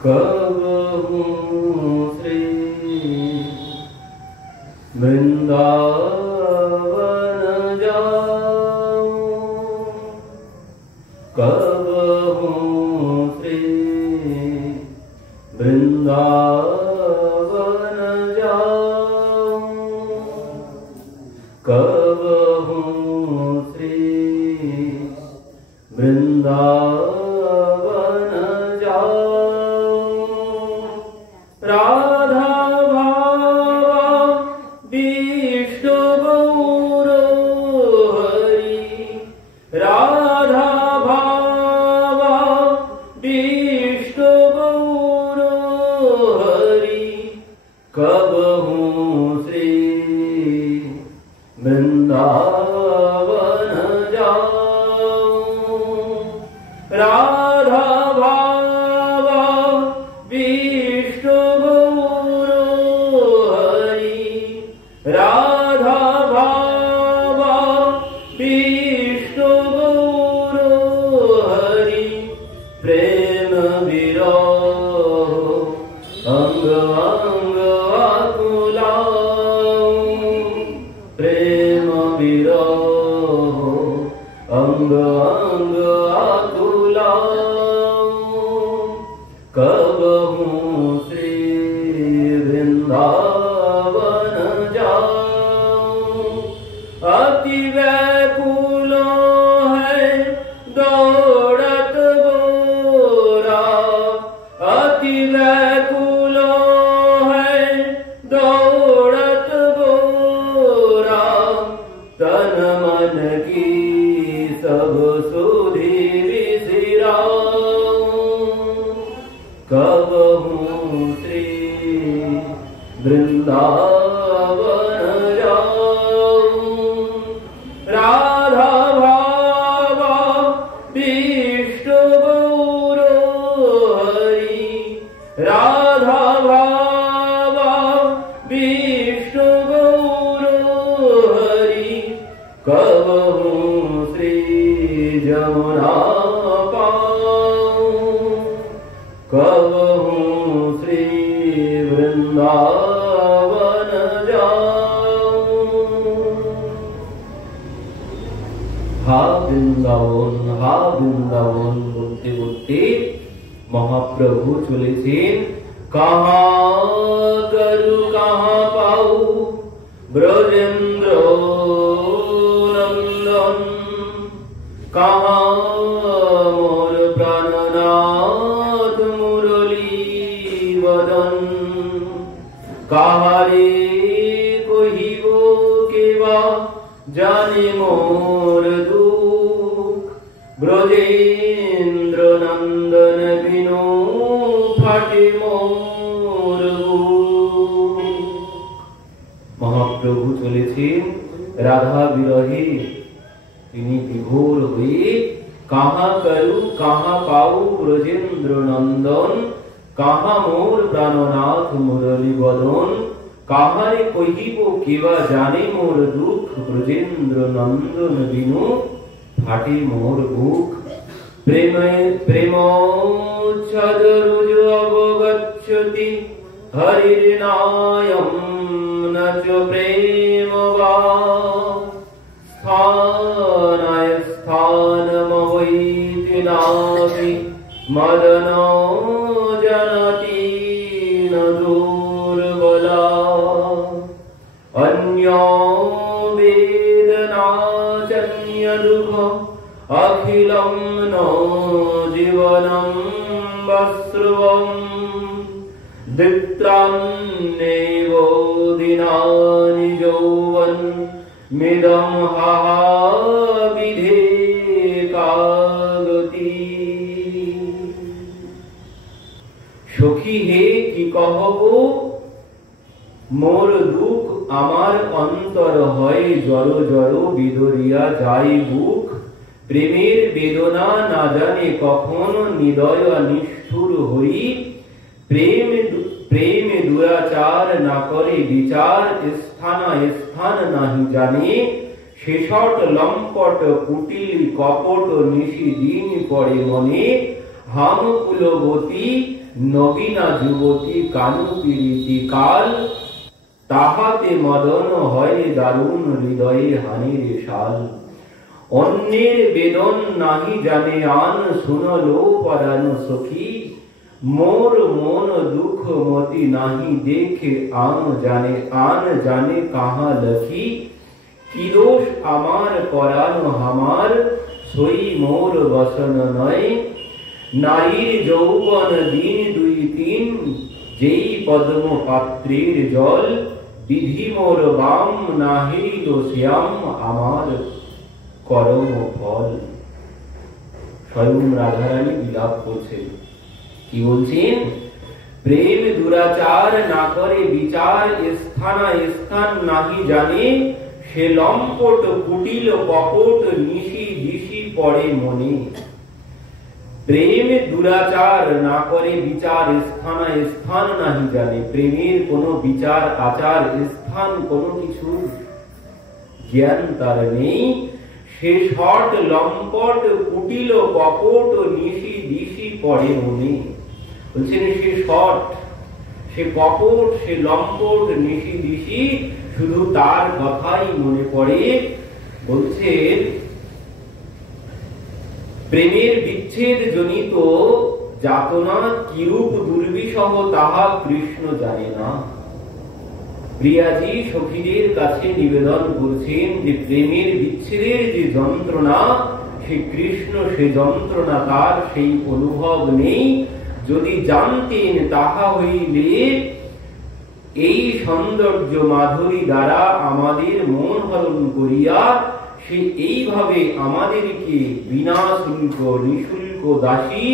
कबहू श्री वृंदावन जाऊं, कबहू श्री वृंदावन जाऊं, कबहू श्री वृंदावन जाऊं, राधा भावा विष्णु गौर हरि, राधा भावा विष्णु गौर हरि, कबहू श्री वृंदावन जाऊं, राधा भावा विष्णु गौर हरि, राधा भावा विष्णु गौर हरि, प्रेम विरह अंग अंग आकुलाऊं, प्रेम विरह अंग अंग आकुलाऊं, कबहू श्री वृंदावन जाऊं, अति व्याकुल है दौड़त गोरा, अति व्याकुल है दौड़त गोरा, तन मन की सब सुधि विसिराऊं, कबहू श्री वृंदावन जाऊं, राधा भावा विष्णु गौर हरि, राधा भावा विष्णु गौर हरि, कबहू श्री जमुना पाऊं, कबहू श्री वृंदावन जाऊं। हा বৃন্দাবন বলতে বলতে মহাপ্রভু চলেছেন কাহা করু কাহা পাউ ব্রজেন্দ্র নন্দন, কাহা মোর প্রাণনাথ মুরলী বদন, কাহারে কহিব কেবা জানে মোর দুঃখ, ব্রজেন্দ্র নন্দন বিনু ফাটে মোর বুক। মহাপ্রভু চলেছেন রাধা বিরহে, তিনি বিভোর হয়ে কাহা করু কাহা পাউ ব্রজেন্দ্র নন্দন, কাহা মোর প্রাণনাথ মুরলী বদন, কাহারে কহিব কেবা জানে মোর দুঃখ, ব্রজেন্দ্র নন্দন বিনু ফাটে মোর বুক। প্রেমোচ্ছ্বাদরুজ অবগচ্ছতি হরির নায়ম ন চ প্রেম বা, স্থানায় স্থানমবৈতি নাভি মদন জনতি ন দুর্বলা, অন্য বেদনা চন্য দুঃখ অখিলম ন জীবনম বস্রুবম, দিত্রান্নেব দিনানি যৌবন মিদম হাহা বিধে কাগতি। সখী হে কি কহব মোর দুঃখ, আমার অন্তর হয় জড় জড় বিদরিয়া যাই বুক, প্রেমের বেদনা না জানে কখন হৃদয় নিষ্ঠুর হই, প্রেম দুরাচার না করে বিচার, স্থান স্থান নাহি জানে, শেষট লম্পট কুটিল কপট নিশি দিন পড়ে মনে, হাম কুলবতী নবীনা যুবতী কানু পীড়িতি কাল, তাহাতে মদন হয় দারুণ হৃদয়ে হানির শাল। অন্যের বেদন নাহি জানে আন, শুনলো পরাণ সখী, মোর মন দুঃখ মতি নাহি দেখে আন জানে কাহা লখি। কি দোষ আমার পরাণ হামার, সই মোর বসন নয়। নারীর যৌবন দিন দুই তিন, যেই পদ্ম পাত্রের জল। বিধি মোর বাম নাহিল শ্যাম, আমার করম ফল। স্বয়ং রাধারানী বিলাপ করছেন, কি বলছেন? প্রেম দুরাচার না করে বিচার, স্থানা স্থান নাহি জানে। সে লম্পট কুটিল কপট, নিশি দিশি পড়ে মনে। প্রেম দুরাচার না করে বিচার, স্থানা স্থান নাহি জানে। প্রেমের কোন বিচার আচার স্থান কোনো কিছু জ্ঞান তার নেই। সে শট লম্পট কুটিল কপট, নিশি দিশি পড়ে মনে। বলছেন সে শট, সে কপট, সে লম্পট, নিশি দিশি শুধু তার কথাই মনে পড়ে। বলছেন প্রেমের বিচ্ছেদ জনিত যাতনা কিরূপ দুর্বিষহ, তাহা কৃষ্ণ জানে না। প্রিয়াজি সখীদের কাছে নিবেদন করছেন যে প্রেমের বিচ্ছেদের যে যন্ত্রণা, সে কৃষ্ণ সে যন্ত্রণা তার সেই অনুভব নেই। যদি জানতেন তাহা হইলে এই সৌন্দর্য মাধুরী দ্বারা আমাদের মন হরণ করিয়া সে এইভাবে আমাদেরকে বিনা শুল্ক নিঃশুল্ক দাসী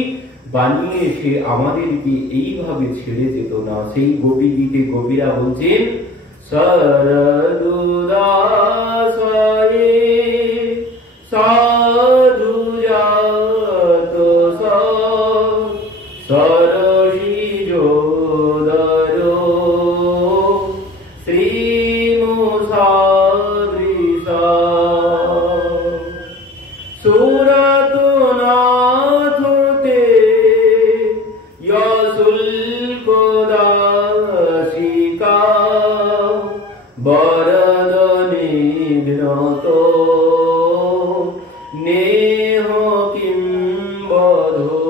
বানিয়ে সে আমাদেরকে এইভাবে ছেড়ে যেত না। সেই গোপী গীতে গোপীরা বলছেন সরদুদাসয়ে সাধু জাত সরসি যোদর শ্রীমুসাদৃশা সুরতনাথতে যশুল্ক দাসিকা বরদনে বিনত নেহ কিম বধো।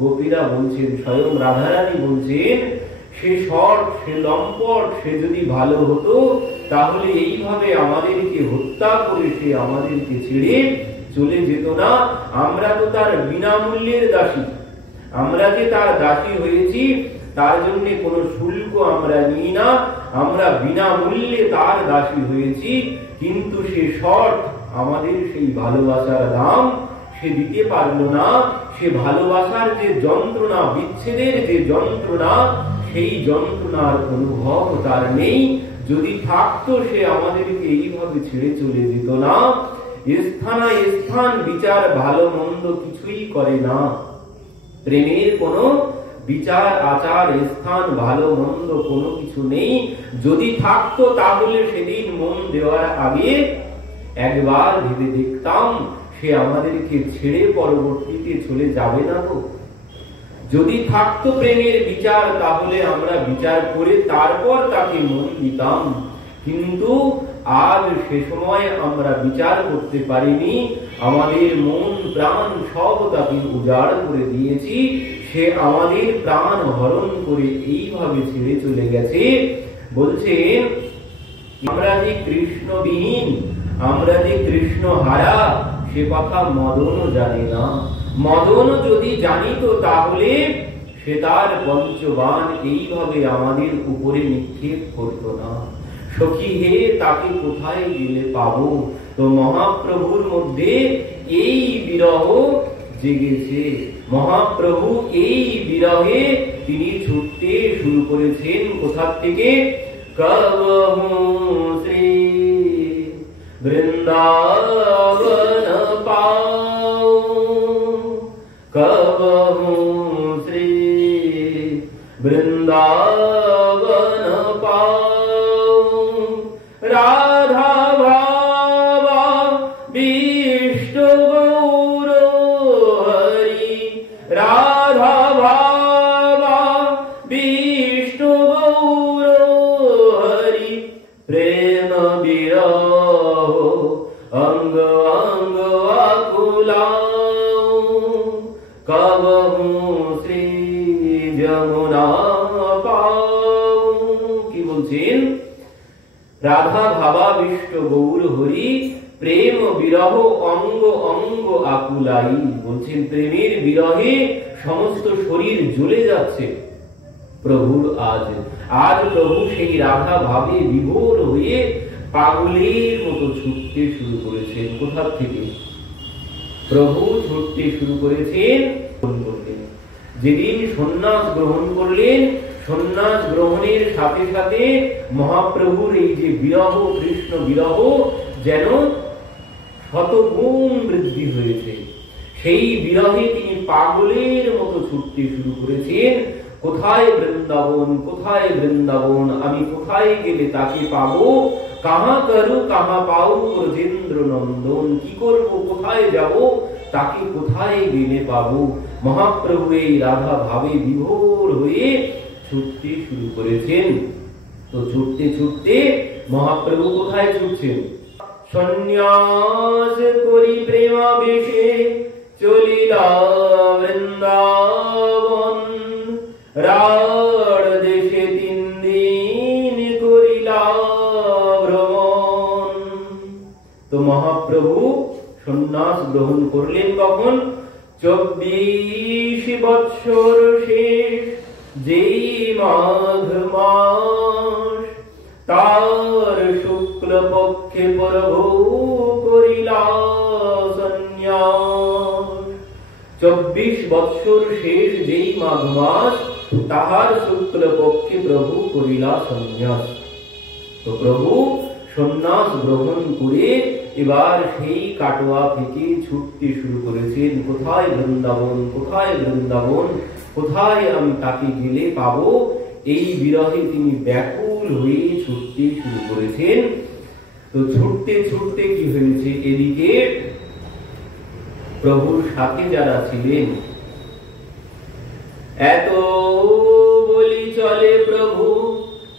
গোপীরা বলছেন, স্বয়ং রাধারানী বলছেন সে শট, সে লম্পট, সে যদি ভালো হতো তাহলে এইভাবে আমাদেরকে হত্যা করে সে আমাদেরকে ছেড়ে চলে যেত না। আমরা তো তার বিনামূল্যের দাসী, আমরা যে তার দাসী হয়েছি তার জন্য কোনো শুল্ক আমরা নিই না, আমরা বিনামূল্যে তার দাসী হয়েছি। কিন্তু সে শট আমাদের সেই ভালোবাসার দাম সে দিতে পারলো না। সে ভালোবাসার যে যন্ত্রণা, বিচ্ছেদের যে যন্ত্রণা, সেই যন্ত্রণার অনুভব তার নেই। যদি থাকতো সে আমাদেরকে এইভাবে ছেড়ে চলে যেত না। স্থানা স্থান বিচার ভালো মন্দ কিছুই করে না। প্রেমের কোনো বিচার আচার স্থান ভালো মন্দ কোনো কিছু নেই। যদি থাকতো তাহলে সেদিন মন দেওয়ার আগে একবার ভেবে দেখতাম সে আমাদেরকে ছেড়ে পরবর্তীতে চলে যাবে না তো। যদি থাকতো প্রেমের বিচার তাহলে আমরা বিচার করে তারপর তাকে মন দিতাম। কিন্তু আজ সে সময় আমরা বিচার করতে পারিনি, আমাদের মন প্রাণ সব তাকে উজাড় করে দিয়েছি। সে আমাদের প্রাণ হরণ করে এইভাবে ছেড়ে চলে গেছে। বলছেন আমরা যে কৃষ্ণবিহীন, আমরা যে কৃষ্ণ হারা, সে কথা মদনও জানে না। মদন যদি জানিত তাহলে সে তার পঞ্চবাণ এইভাবে আমাদের উপরে নিক্ষেপ করতো না। সখী হে, তাকে কোথায় গেলে পাবো? তো মহাপ্রভুর মধ্যে এই বিরহ জেগেছে। মহাপ্রভু এই বিরহে তিনি ছুটতে শুরু করেছেন। কোথা থেকে? কবহু শ্রী বৃন্দাবন পাও, কবহু শ্রী বৃন্দাবন পাও। রাধা ভাবা বিষ্ণু গৌর হরি, রাধা ভাবা শ্রী যমুনা পাও। কি বলছেন? রাধা ভাবাবিষ্ট গৌর হরি প্রেম বিরহ অঙ্গ অঙ্গ আকুলাই। বলছেন প্রেমের বিরহে সমস্ত শরীর জ্বলে যাচ্ছে প্রভুর। আজ প্রভু সেই রাধা ভাবে বিভোর হয়ে পাগলের মতো ছুটতে শুরু করেছেন। কোথা থেকে? প্রভু ছুটতে শুরু করেছেন যেদিন সন্ন্যাস গ্রহণ করলেন। সন্ন্যাস গ্রহণের সাথে সাথে মহাপ্রভুর এই যে বিরহ, কৃষ্ণ বিরহ যেন শতগুণ বৃদ্ধি হয়েছে। সেই বিরহে তিনি পাগলের মতো ছুটতে শুরু করেছেন। কোথায় বৃন্দাবন, কোথায় বৃন্দাবন, আমি কোথায় গেলে তাকে পাবো? কাহা করু কাহা পাও ব্রজেন্দ্র নন্দন। কি করব, কোথায় যাব, তাকে কোথায় গেলে পাবো? মহাপ্রভু এই রাধা ভাবে বিভোর হয়ে ছুটতে শুরু করেছেন। তো ছুটতে ছুটতে মহাপ্রভু কোথায় ছুটছেন? সন্ন্যাস করি প্রেমাবেশে চলিলা বৃন্দাবন, রাঢ় দেশে 3 দিন করিলা ভ্রমণ। তো মহাপ্রভু সন্ন্যাস গ্রহণ করলেন কখন? 24 বৎসর শেষ যেই মাঘ মাস, তার শুক্ল পক্ষে প্রভু করিলা সন্ন্যাস। 24 বৎসর শেষ যেই মাঘ মাস, তাহার শুক্ল পক্ষে প্রভু করিলা সন্ন্যাস। তো প্রভু সন্ন্যাস গ্রহণ করে এবার সেই কাটোয়া থেকে ছুটতে শুরু করেছেন। কোথায় বৃন্দাবন, কোথায় বৃন্দাবন, কোথায় আমি তাকে গেলে পাবো? এই বিরহে তিনি ব্যাকুল হয়ে ছুটতে শুরু করেছেন। তো ছুটতে ছুটতে কি হয়েছে? এদিকে প্রভুর সাথে যারা ছিলেন, এত বলি চলে প্রভু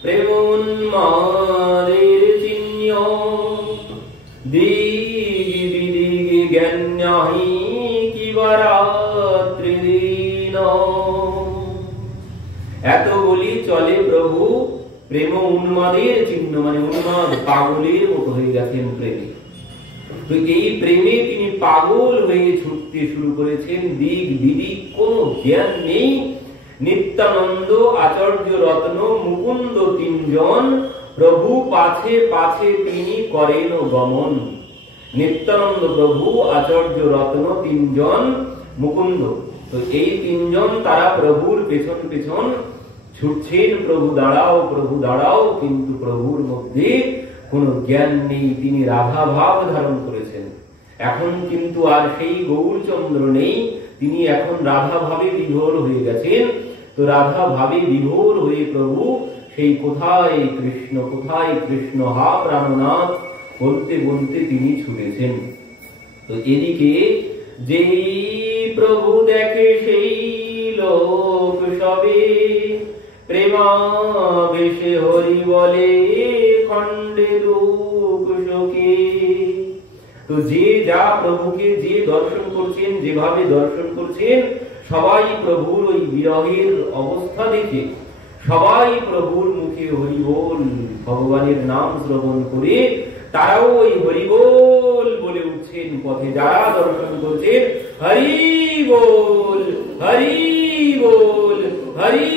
প্রেম উন্মাদের চিহ্ন, দিগ বিদিগে জ্ঞান নাহি কিবা রাত্রি দিন। এত বলি চলে প্রভু প্রেম উন্মাদের চিহ্ন, মানে উন্মাদ, পাগলের মতো হয়ে গেছেন প্রেমে। তো এই প্রেমে তিনি পাগল হয়ে ছুটতে শুরু করেছেন। দিক বিদিক কোনো জ্ঞান নেই। নিত্যানন্দ, আচার্য রত্ন, মুকুন্দ 3 জন, প্রভু পাছে পাছে তিনি করেন গমন। নিত্যানন্দ প্রভু, আচার্য রত্ন 3 জন, মুকুন্দ, তো এই 3 জন তারা প্রভুর পেছন পেছন ছুটছেন। প্রভু দাঁড়াও, প্রভু দাঁড়াও, কিন্তু প্রভুর মধ্যে কোনো জ্ঞান নেই। তিনি রাধা ভাব ধারণ করেছেন। এখন কিন্তু আর সেই গৌরচন্দ্র নেই, তিনি এখন রাধা ভাবে বিভোর হয়ে গেছেন। তো রাধা ভাবে বিভোর হয়ে প্রভু সেই কোথায় কৃষ্ণ, কোথায় কৃষ্ণ, হা প্রাণনাথ বলতে বলতে তিনি ছুটেছেন। তো এদিকে যেই প্রভু দেখে সেই লোক সবে, প্রেমাবেশে হরি বলে খণ্ডে দুঃখ শোকে। তো যে যা প্রভুকে যে দর্শন করছেন, যেভাবে দর্শন করছেন, সবাই প্রভুর ওই বিরহের অবস্থা দেখে সবাই প্রভুর মুখে হরি বল, ভগবানের নাম শ্রবণ করে তারাও ওই হরি বল বলে উঠছেন। পথে যারা দর্শন করছেন হরি বল, হরি বল, হরি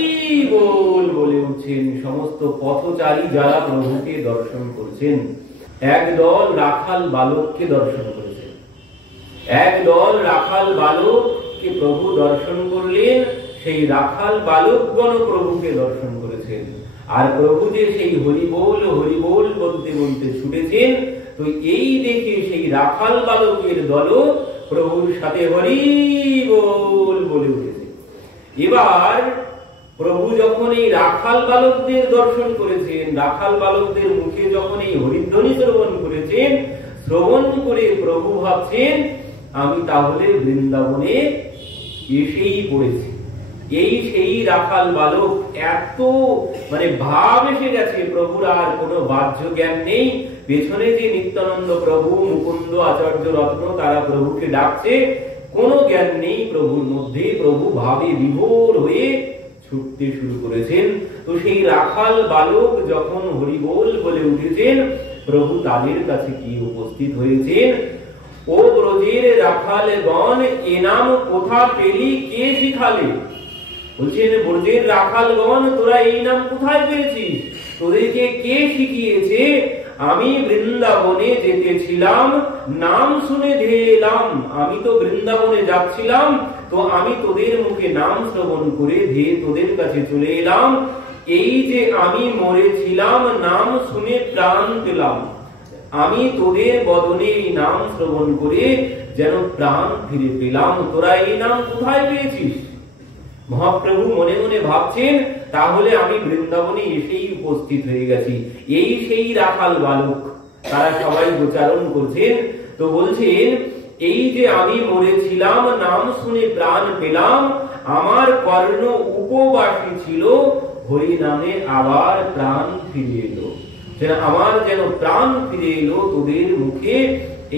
বল বলে উঠছেন। সমস্ত পথচারী যারা প্রভুকে দর্শন করছেন, একদল রাখাল বালককে দর্শন করেছেন। একদল রাখাল বালককে প্রভু দর্শন করলেন। সেই রাখাল বালকগণ প্রভুকে দর্শন করেছেন। আর প্রভু যে সেই হরি বল বলতে বলতে ছুটেছেন। তো এই দেখে সেই রাখাল বালকের দল প্রভুর সাথে হরি বল বলে উঠেছে। এবার প্রভু যখন এই রাখাল বালকদের দর্শন করেছেন, রাখাল বালকদের মুখে যখন এই হরিধ্বনি শ্রবণ করেছেন, শ্রবণ করে প্রভু ভাবছেন আমি তাহলে বৃন্দাবনে এসেই পড়েছি। এই সেই রাখাল বালক, এত মানে ভাব এসে গেছে প্রভুর, আর কোনো বাহ্য জ্ঞান নেই। পেছনে যে নিত্যানন্দ প্রভু, মুকুন্দ, আচার্য রত্ন তারা প্রভুকে ডাকছে, কোনো জ্ঞান নেই প্রভুর মধ্যে, প্রভু ভাবে বিভোর হয়ে ছুটতে শুরু করেছেন। তো সেই রাখাল বালক যখন হরিবোল বলে উঠেছেন, প্রভু তাদের কাছে কি উপস্থিত হয়েছেন। ও ব্রজের রাখালগণ, এ নাম কোথা পেলি, কে শিখালে? বলছেন ব্রজের রাখালগণ, তোরা এই নাম কোথায় পেয়েছিস? তোদেরকে কে শিখিয়েছে? আমি বৃন্দাবনে যেতেছিলাম, নাম শুনে ধেয়ে এলাম। আমি তো বৃন্দাবনে যাচ্ছিলাম, তো আমি তোদের মুখে নাম শ্রবণ করে ধেয়ে তোদের কাছে চলে এলাম। এই যে আমি মরেছিলাম, নাম শুনে প্রাণ পেলাম। আমি তোদের বদনে এই নাম শ্রবণ করে যেন প্রাণ ফিরে পেলাম। তোরা এই নাম কোথায় পেয়েছিস? মহাপ্রভু মনে মনে ভাবছেন, তাহলে আমি বৃন্দাবনে এসেই উপস্থিত হয়ে গেছি। এই সেই রাখাল বালক, তারা সবাই উচ্চারণ করছেন। তো বলছেন, এই যে আমি মরেছিলাম, নাম শুনে প্রাণ পেলাম। আমার কর্ণ উপবাসী ছিল, হরি নামে আবার প্রাণ ফিরে এলো। আমার যেন প্রাণ ফিরে এলো তোদের মুখে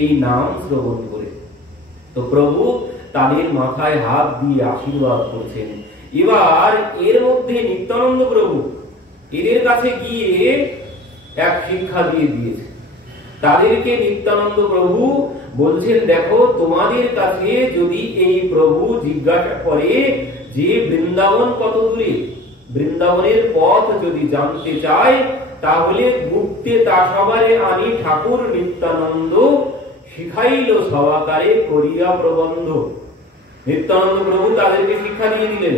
এই নাম শ্রবণ করে। তো প্রভু তাদের মাথায় হাত দিয়ে আশীর্বাদ করছেন। এবার এর মধ্যে নিত্যানন্দ প্রভু এদের কাছে গিয়ে এক শিক্ষা দিয়ে দিয়েছে। তাদেরকে নিত্যানন্দ প্রভু বলছেন, দেখো তোমাদের কাছে যদি এই প্রভু জিজ্ঞাসা করে যে বৃন্দাবন কত দূরে, বৃন্দাবনের পথ যদি জানতে চায়, তাহলে গুপ্তে তা সবারে আনি ঠাকুর নিত্যানন্দ, শিখাইল সবাকারে করিয়া প্রবন্ধ। নিত্যানন্দ প্রভু তাদেরকে শিক্ষা দিয়ে দিলেন,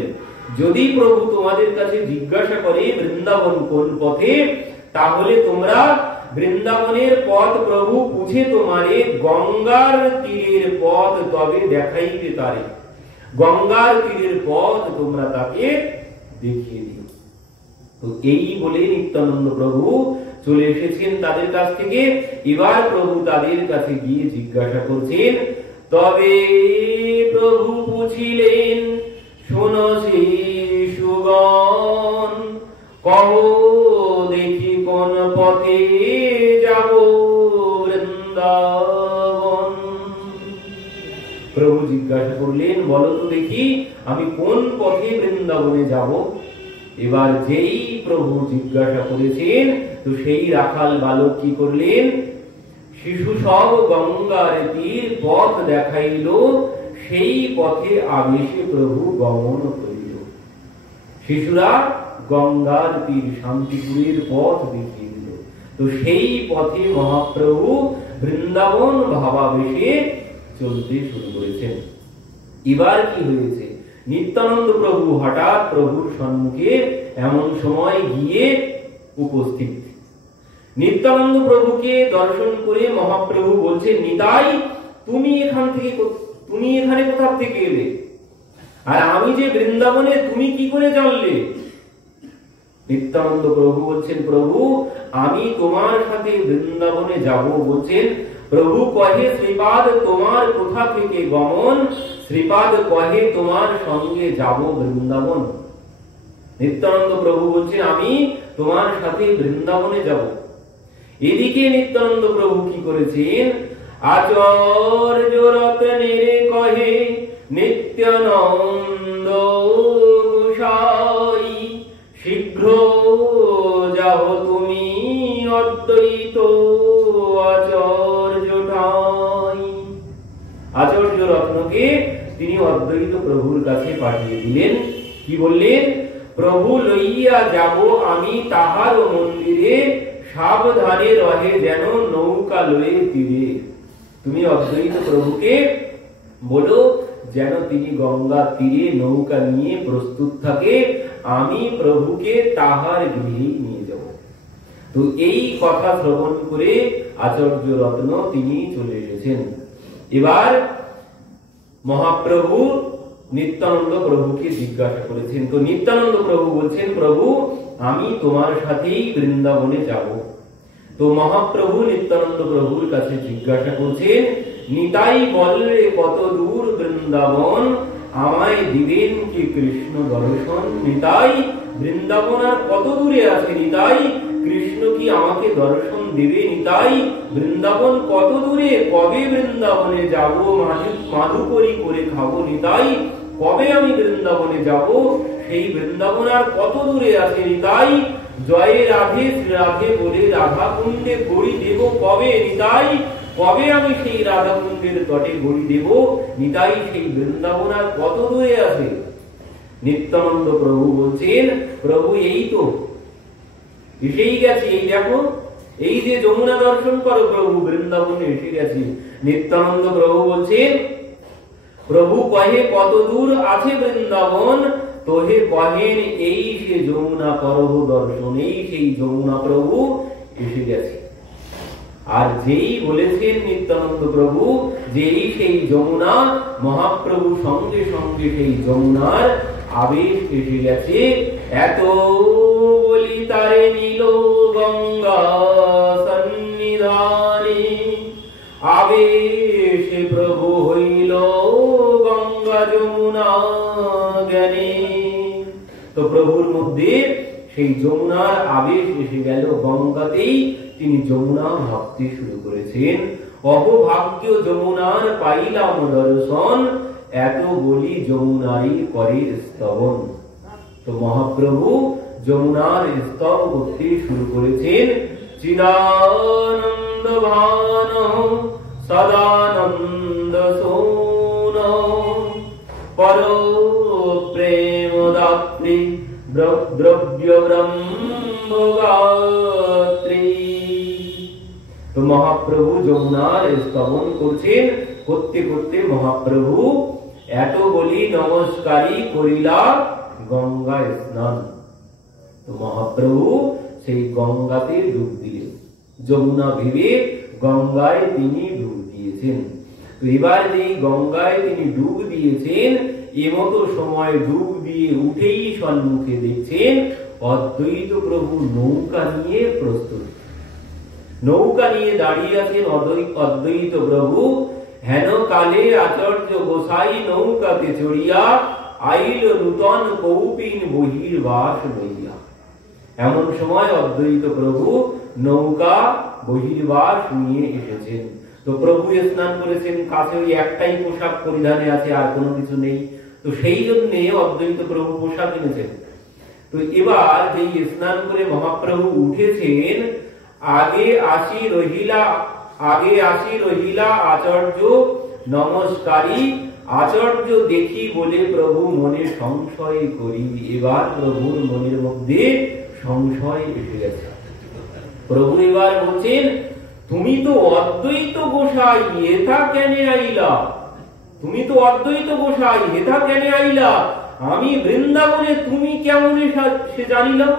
যদি প্রভু তোমাদের কাছে জিজ্ঞাসা করে বৃন্দাবন কোন পথে, তাহলে তোমরা বৃন্দাবনের পথ প্রভু বুঝে তোমারে গঙ্গার তীরের পথ তবে দেখাইবে তারে। গঙ্গার তীরের পথ তোমরা তাকে দেখিয়ে দিও। তো এই বলে নিত্যানন্দ প্রভু চলে এসেছেন তাদের কাছ থেকে। এবার প্রভু তাদের কাছে গিয়ে জিজ্ঞাসা করছেন। তবে প্রভু পুছিলেন, শোনো শিশুগণ, কহ দেখি কোন পথে যাব বৃন্দাবন। প্রভু জিজ্ঞাসা করলেন, বলো তো দেখি আমি কোন পথে বৃন্দাবনে যাব। এবার যেই প্রভু জিজ্ঞাসা করেছেন, তো সেই রাখাল বালক কি করলেন, শিশু সব গঙ্গার তীর পথ দেখাইল, সেই পথে আবেশে প্রভু গমন করিল। শিশুরা গঙ্গার তীর শান্তিপুরের পথ দেখিয়ে দিল। তো সেই পথে মহাপ্রভু বৃন্দাবন ভাবাবেশে চলতে শুরু করেছেন। এবার কি হয়েছে, নিত্যানন্দ প্রভু হঠাৎ প্রভুর সম্মুখে এমন সময় গিয়ে উপস্থিত। নিত্যানন্দ প্রভুকে দর্শন করে মহাপ্রভু বলছেন, নিতাই তুমি এখানে কোথা থেকে এলে? আর আমি যে বৃন্দাবনে, তুমি কি করে জানলে? নিত্যানন্দ প্রভু বলছেন, প্রভু আমি তোমার সাথে বৃন্দাবনে যাব। বলছেন প্রভু কহে, শ্রীপাদ তোমার কোথা থেকে গমন? শ্রীপাদ কহে, তোমার সঙ্গে যাব বৃন্দাবন। নিত্যানন্দ প্রভু বলছেন, আমি তোমার সাথে বৃন্দাবনে যাব। এদিকে নিত্যানন্দ প্রভু কি করেছেন, আচার্য রত্নের কহে নিত্যানন্দ গোসাই, শীঘ্র যাও তুমি অদ্বৈত আচার্য ঠাই। আচার্য রত্নকে তিনি অদ্বৈত প্রভুর কাছে পাঠিয়ে দিলেন। কি বললেন, প্রভু লইয়া যাব আমি তাহার মন্দিরে, সাবধানে রহে যেন নৌকা লয়ে তীরে। তুমি অদ্বৈত প্রভুকে বলো যেন তিনি গঙ্গা তীরে নৌকা নিয়ে প্রস্তুত থাকে, আমি প্রভুকে তাহার গৃহে নিয়ে যাব। তো এই কথা শ্রবণ করে আচার্য রত্ন তিনি চলে এসেছেন। এবার মহাপ্রভু নিত্যানন্দ প্রভুকে জিজ্ঞাসা করেছেন। তো নিত্যানন্দ প্রভু বলছেন, প্রভু আমি তোমার সাথেই বৃন্দাবনে যাব। তো মহাপ্রভু নিত্যানন্দ প্রভুর কাছে জিজ্ঞাসা করছেন, নিতাই বললে কত দূর বৃন্দাবন, আমায় দিবেন কি কৃষ্ণ দর্শন? নিতাই বৃন্দাবন আর কত দূরে আছে নিতাই, কৃষ্ণ কি আমাকে দর্শন দেবে নিতাই? বৃন্দাবন কত দূরে, কবে বৃন্দাবনে যাব? মাধুকরী করে খাবো নিতাই, কবে আমি বৃন্দাবনে যাব? সেই বৃন্দাবন আর কত দূরে আছে নিতাই? জয়ে রাধে রাধে বলে রাধা কুণ্ডে গড়ি দেব কবে নিতাই? কবে আমি সেই রাধা কুণ্ডের তটে গড়ি দেব নিতাই? সেই বৃন্দাবন আর কত দূরে আছে? নিত্যানন্দ প্রভু বলছেন, প্রভু এই তো এসেই গেছি, এই দেখো, এই যে যমুনা দর্শন করো প্রভু, বৃন্দাবনে এসে গেছি। নিত্যানন্দ প্রভু বলছেন, প্রভু কহে কত দূর আছে বৃন্দাবন, তোহে কহেন এই সে যমুনা করহ দর্শন। এই সেই যমুনা প্রভু এসে গেছে। আর যেই বলেছেন নিত্যানন্দ প্রভু যে এই সেই যমুনা, মহাপ্রভু সঙ্গে সঙ্গে সেই যমুনার আবেশ এসে গেছে। এত বলি তারে নিল গঙ্গা সন্নিধানে, আবেশে প্রভু হইল গঙ্গা যমুনা জ্ঞানে। তো প্রভুর মধ্যে সেই যমুনার আবেশ এসে গেল, গঙ্গাতেই তিনি যমুনা ভাবতে শুরু করেছেন। অহভাগ্য যমুনার পাইলাম দর্শন, এত বলি যমুনারই করে স্তবন। তো মহাপ্রভু যমুনার স্তব করতে শুরু করেছেন। চিদানন্দ ভান সদানন্দ সোন, পর প্রেম দাত্রী দ্রব্য ব্রহ্মগাত্রী। তো মহাপ্রভু যমুনার স্তবন করছেন। করতে করতে মহাপ্রভু এত বলি নমস্কারী করিলা গঙ্গা স্নান। তো মহাপ্রভু সেই গঙ্গাতে ডুব দিলেন, যমুনা ভেবে গঙ্গায় তিনি ডুব দিয়েছেন। তো এবার যে গঙ্গায় তিনি ডুব দিয়েছেন, এমতো সময় ডুব দিয়ে উঠেই সম্মুখে দেখছেন অদ্বৈত প্রভু নৌকা নিয়ে প্রস্তুত। নৌকা নিয়ে দাঁড়িয়ে আছেন অদ্বৈত প্রভু। হেন কালে আচার্য গোসাই নৌকাতে চড়িয়া, আইল নূতন কৌপিন বহির্বাস লইয়া। এমন সময় অদ্বৈত প্রভু নৌকা বহির্বাস নিয়ে এসেছেন। তো প্রভু স্নান করেছেন, কাছে ওই একটাই পোশাক পরিধানে আছে, আর কোনো কিছু নেই। তো সেই জন্য অদ্বৈত প্রভু পোশাক কিনেছেন। তো এবার যে স্নান করে মহাপ্রভু উঠেছেন, আগে আসি রহিলা আচার্য নমস্কারী। আচার্য দেখি বলে প্রভু মনে সংশয় করি। এবার প্রভুর মনের মধ্যে সংশয় এসে গেছে। প্রভু এবার বলছেন, তুমি তো অদ্বৈত গোসাই, হেথা কেন আইলা? তুমি তো অদ্বৈত গোসাই, হেথা কেন আইলা? আমি বৃন্দাবনে, তুমি কেমন সে জানিলাম?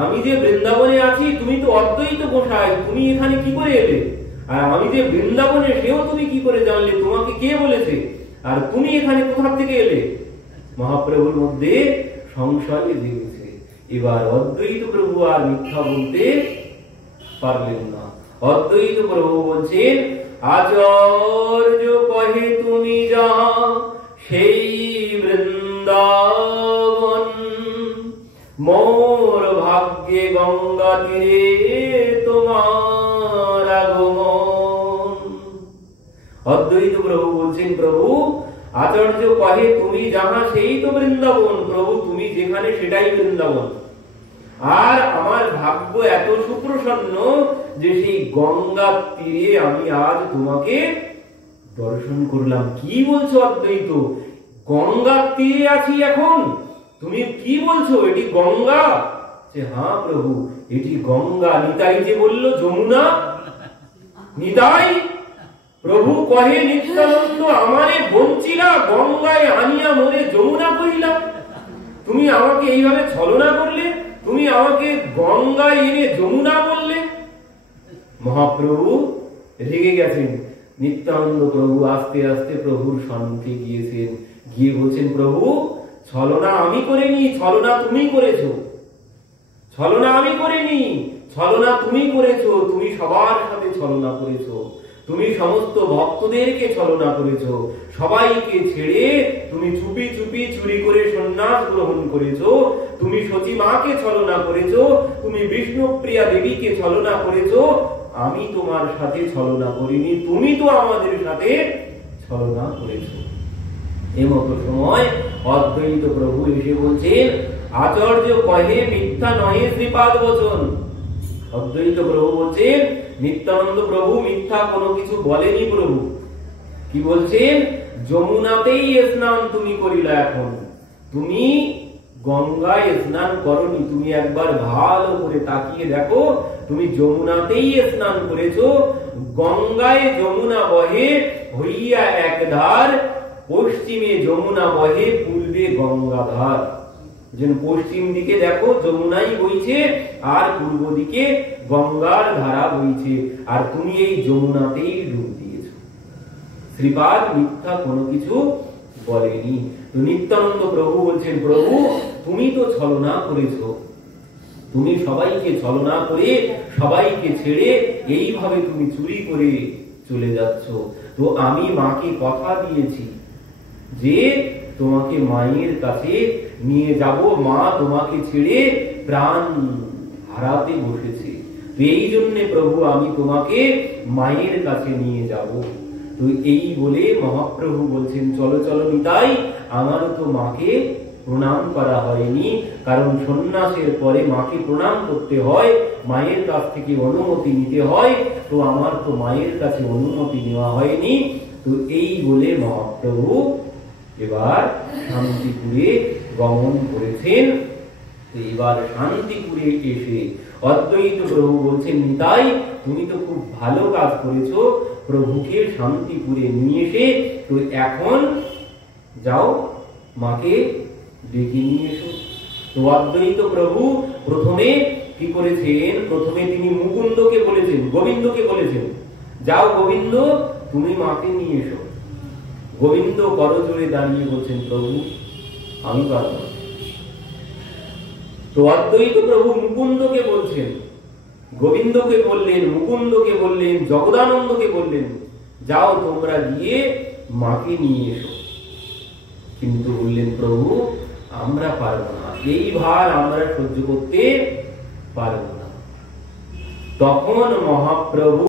আমি যে বৃন্দাবনে আছি, তুমি তো অদ্বৈত গোসাই, তুমি এখানে কি করে এলে? আর আমি যে বৃন্দাবনে, সেও তুমি কি করে জানলে? তোমাকে কে বলেছে? আর তুমি এখানে কোথা থেকে এলে? মহাপ্রভুর মধ্যে সংশয় জেগেছে। এবার অদ্বৈত প্রভু আর মিথ্যা বলতে পারলেন না। অদ্বৈত প্রভু বলছেন, আচার্য কহে তুমি যা সেই বৃন্দাবন, মোর ভাগ্যে গঙ্গা তীরে তোমার আগমন। অদ্বৈত প্রভু বলছেন, প্রভু আচার্য কহে তুমি যাহা সেই তো বৃন্দাবন। প্রভু তুমি যেখানে সেটাই বৃন্দাবন। আর আমার ভাগ্য এত সুপ্রসন্ন যে সেই গঙ্গা তীরে আমি আজ তোমাকে দর্শন করলাম। কি বলছো অদ্বৈত? গঙ্গা তীরে আছি এখন? তুমি কি বলছো? এটি গঙ্গা? হ্যাঁ প্রভু, এটি গঙ্গা। নিতাই যে বলল যমুনা, নিতাই প্রভু কহে নিত্যানন্দ আমারে বঞ্চিলা, গঙ্গায় আনিয়া মোরে যমুনা কহিলা। তুমি আমাকে এইভাবে ছলনা করলে, তুমি আমাকে গঙ্গায় এনে যমুনা বললে। মহাপ্রভু রেগে গেছেন। নিত্যানন্দ প্রভু আস্তে আস্তে প্রভুর সম্মুখে গিয়েছেন, গিয়ে বলছেন, প্রভু ছলনা আমি করিনি, ছলনা তুমি করেছো। ছলনা আমি করিনি, ছলনা তুমি করেছো। তুমি সবার সাথে ছলনা করেছো। তুমি সমস্ত ভক্তদেরকে ছলনা করেছো। সবাইকে ছেড়ে তুমি চুপি চুপি চুরি করে সন্ন্যাস গ্রহণ করেছো। তুমি শচী মাকে ছলনা করেছো, তুমি বিষ্ণুপ্রিয়া দেবীকে ছলনা করেছো, আমি তোমার সাথে ছলনা করিনি, তুমি তো আমাদের সাথে ছলনা করেছো। এমতো সময় অদ্বৈত প্রভু এসে বলছেন, আচার্য কহে মিথ্যা নহে শ্রীপাদ বচন। অদ্বৈত প্রভু বলছেন, নিত্যানন্দ প্রভু মিথ্যা কোনো কিছু বলেনি। প্রভু কি বলছেন? যমুনাতেই স্নান তুমি করিলা, এখন তুমি গঙ্গায় স্নান করনি। তুমি একবার ভালো করে তাকিয়ে দেখো, তুমি যমুনাতেই স্নান করেছো। গঙ্গায় যমুনা বহে হইয়া এক ধার, পশ্চিমে যমুনা বহে পূর্বে গঙ্গাধার। যেন পশ্চিম দিকে দেখো যমুনাই বইছে, আর পূর্ব দিকে গঙ্গার ধারা বইছে, আর তুমি এই যমুনাতেই ডুব দিয়েছো। শ্রীপাদ মিথ্যা কোনো কিছু বলেনি। তো নিত্যানন্দ প্রভু বলছেন, প্রভু তুমি তো ছলনা করেছো, তুমি সবাইকে ছলনা করে সবাইকে ছেড়ে এইভাবে তুমি চুরি করে চলে যাচ্ছ। তো আমি মাকে কথা দিয়েছি যে তোমাকে মায়ের কাছে নিয়ে যাব, মা তোমাকে ছেড়ে প্রাণ হারাতে বসেছে, তো এই জন্য প্রভু আমি তোমাকে মায়ের কাছে নিয়ে যাব। তো এই বলে মহাপ্রভু বলছেন, চলো চলো নিতাই, আমার তো মাকে প্রণাম করা হয়নি, কারণ সন্ন্যাসের পরে মাকে প্রণাম করতে হয়, মায়ের কাছ থেকে অনুমতি নিতে হয়, তো আমার তো মায়ের কাছে অনুমতি নেওয়া হয়নি। তো এই বলে মহাপ্রভু এবার শান্তিপুরে গমন করেছেন। এবার শান্তিপুরে এসে অদ্বৈত প্রভু বলছেন, নিতাই তুমি তো খুব ভালো কাজ করেছো, প্রভুকে শান্তিপুরে নিয়ে এসে তো এখন যাও মাকে ডেকে নিয়ে এসো। তো অদ্বৈত প্রভু প্রথমে কি করেছেন? প্রথমে তিনি মুকুন্দকে বলেছেন, গোবিন্দকে বলেছেন, যাও গোবিন্দ তুমি মাকে নিয়ে এসো। গোবিন্দ করজোড়ে দাঁড়িয়ে বলছেন, প্রভু আমি পারব না। তো অদ্বৈত প্রভু মুকুন্দকে বলছেন, গোবিন্দকে বললেন, মুকুন্দকে বললেন, জগদানন্দকে বললেন, যাও তোমরা গিয়ে মাকে নিয়ে এসো। কিন্তু বললেন, প্রভু আমরা পারব না, এই ভার আমরা সহ্য করতে পারব না। তখন মহাপ্রভু